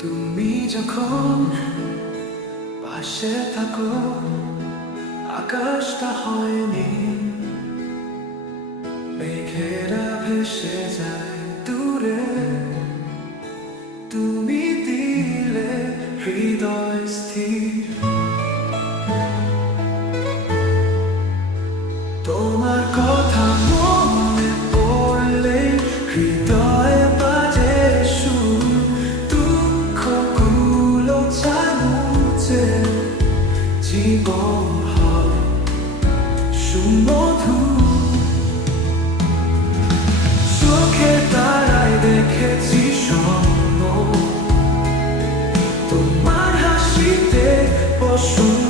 তুমি যখন পাশে থাকো আকাশটা হয়নি, মেঘেরা ভেসে যায় দূরে। তুমি দিলে হৃদয় স্থির, তোমার কথা মনে পড়লে হৃদয়ে বাজে সুর। দুঃখগুলো জানুছে জীবন হয় সুমধুর। চোখে তারায় দেখেছি স্বপ্ন, তোমার হাসিতে বসুন